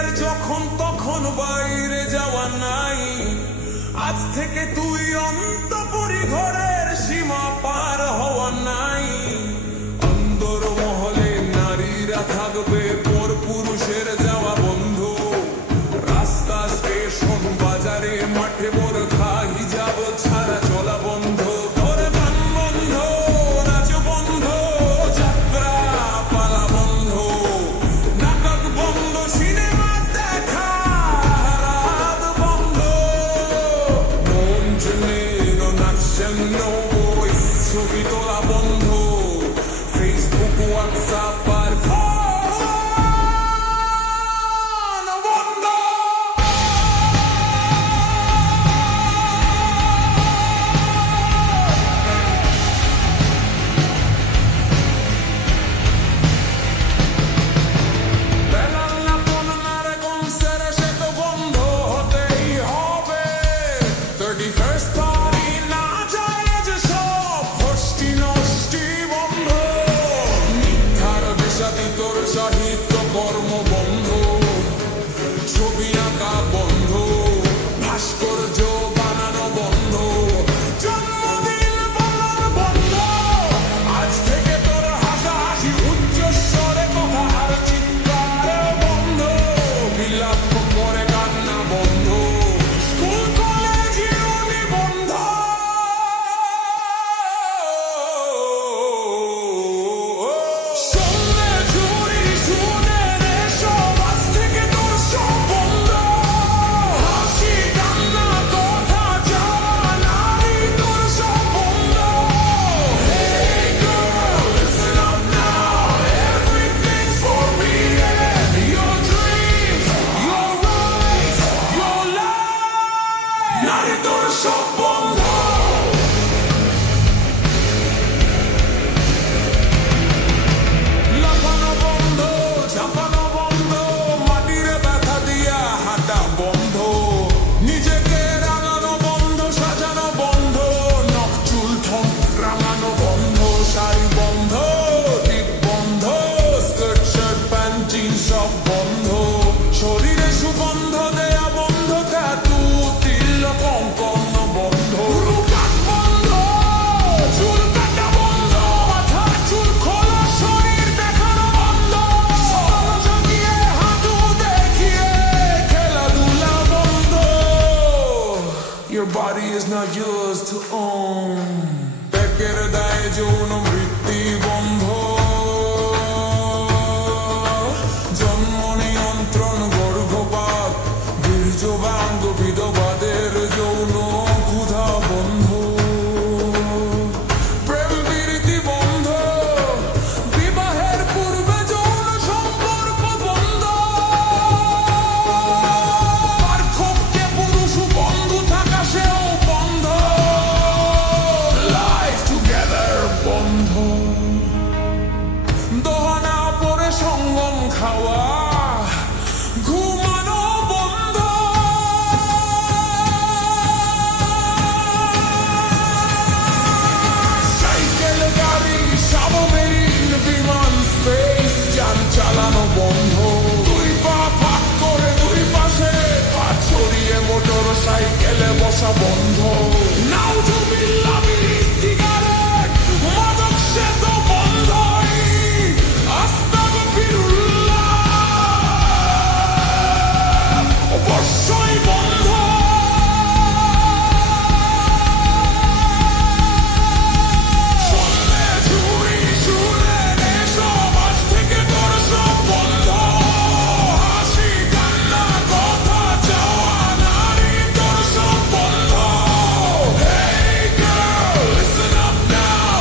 আর যখন তখন বাইরে যাওয়া নাই, আজ থেকে তুই অন্তঃপুরি ঘরের সীমা পার হওয়া নাই। অন্দর মহলে নারীরা থাকবে পর পুরুষের যাওয়া বন্ধ, রাস্তা স্টেশন বাজারে মাঠে বোরখা হিজাব ছাড়া চলা বন্ধ। ছবি তোলা বন্ধ, ফেসবুক হোয়াটসঅ্যাপ আর বন্ধ। বেলাল্লাপন নারে কোন সেরে সে তো বন্ধ হতেই হবে। 31st পারি না যায় যে সব ফষ্টি নষ্টি বন্ধ। মিথ্যার দেশাতি তোর সাহিত্য কর্ম বন্ধ, ছবি আঁকা বন্ধ, ভাস্কর্য বানানো বন্ধ, জন্মদিন পালন বন্ধ। আজ থেকে তোর হাসাহাসি উচ্চস্বরে কথা আর চিৎকার বন্ধ, বিলাপ করে কান্না বন্ধ, স্কুল কলেজ ইউনি বন্ধ। সন্ধ্যে চুরি সুদের এসব আজ থেকে তোর সব বন্ধ। হাসি কান্না কথা যাওয়া নারী তোর সব বন্ধ। Hey girl, listen up now, everything's forbidden. Your dreams, your rights, your life, নারী তোর সব বন্ধ। লাফানো বন্ধ, ঝাঁপানো বন্ধ, মাটিরে ব্যথা দিয়া হাঁটা বন্ধ, নিজেকে রাঙানো বন্ধ, সাজানো বন্ধ, নখ চুল ঠোঁট রাঙানো বন্ধ, শাড়ি বন্ধ, টিপ বন্ধ, স্কার্ট শার্ট প্যান্ট জিন্স সব বন্ধ, শরীরে সুগন্ধ দেয়া বন্ধ, ট্যাটু তিলক অঙ্কন বন্ধ, রূপকাট বন্ধ, চুল কাটা বন্ধ, মাথার চুল খোলা, শরীর দেখানো বন্ধ, সকাল জাগিয়ে হাঁটু দেখিয়ে খেলাধুলা বন্ধ। Your body is not yours to own. পেটের দায়ে যৌন বৃত্তি বন্ধ, জন্ম নিয়ন্ত্রণ গর্ভপাত, বীর্যবাঙ্গ বিধবাদের যৌন ক্ষুধা বন্ধ, প্রেম প্রীতি বন্ধ, বিবাহের পূর্বে যৌন সম্পর্ক বন্ধ, পার্থক্যে পুরুষ বন্ধু থাকা সেও বন্ধ, লাইফ টুগেদার বন্ধ, দোহানা পরে সঙ্গম খাওয়া, ঘুমানো বন্ধ, সাইকেল গাড়ি সাবমেরিন বিমান স্পেস যান চালানো বন্ধ, দুই পা ফাঁক করে দুই পাশে পা ছড়িয়ে মোটর সাইকেলে বসা বন্ধ, নাউজুবিল্লাহ বিড়ি সিগারেট মাদক সে তো বন্ধই, আস্তাগফিরুল্লাহ অবশ্যই বন্ধ। সন্ধ্যে চুরি সুদের এসব আজ থেকে তোর সব বন্ধ, হাসি কান্না কথা চাওয়া নারী তোর সব বন্ধ। Hey girl, listen up now,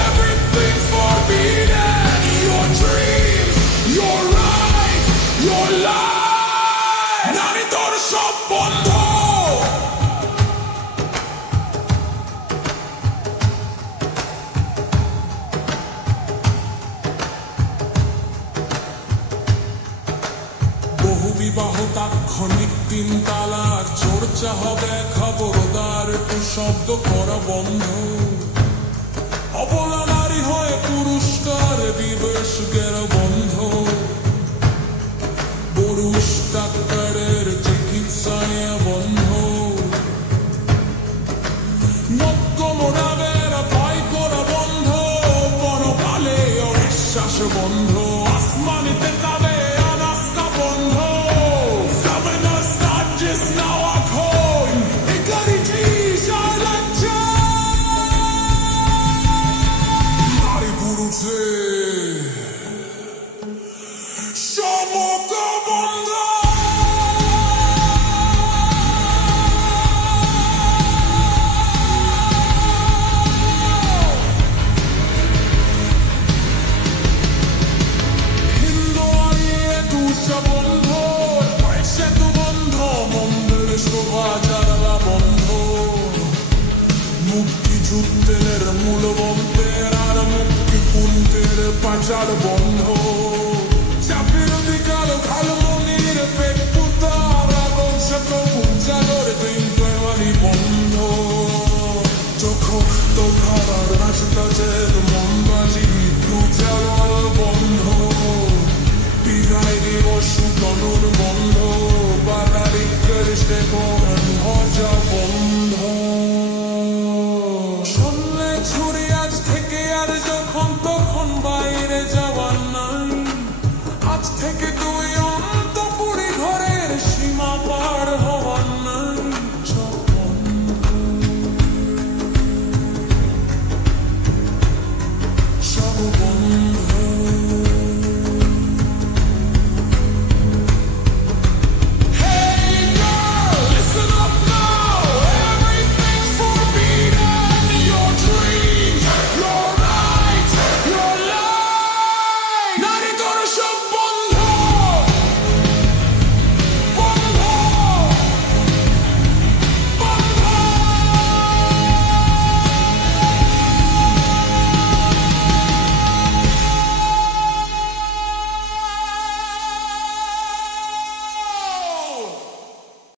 everything's forbidden. Your dreams, your rights, your life, নারী তোর সব বন্ধ। বহু বিবাহ তাৎক্ষণিক 3 তালাক, চর্চা হবে খবরদার, একটু শব্দ করা বন্ধ, অবলা নারী হয় পুরস্কার বিবেশ গের বন্ধ, বড় পুরুষ ডাক্তারের চিকিৎসায় বন্ধ, নক্কমরাবের ভয় করা বন্ধ, পরকালে অবিশ্বাস বন্ধ, আসমানিতে কাবে অনাস্কা বন্ধ, Summoners not just now are coin, equalities are lecture. নারী পুরুষের সমতা বন্ধ। হিন্দু আইয়ে তুষা বন্ধ, সেতু বন্ধ, মন্দির শোভাযাত্রা বন্ধ, মুক্তিযুদ্ধের মূল বন্ধের আর মুক্তিকুণ্ডের পাচার বন্ধ, চাপের অধিকার ভালমনির পেট পুতার আদর শত পূজাগর দিনবাড়ি বন্ধ, যখন তো খারার রাস্তাজের মনবাজি প্রচার বন্ধ, বিদায় দিবস শুকানোর বন্ধ, বাঙালিদের সেবন ভজা বন্ধ, শুনলে ছুরি আজ থেকে আর যখন তখন বাইরে যাওয়ার নাই, আজ থেকে তুই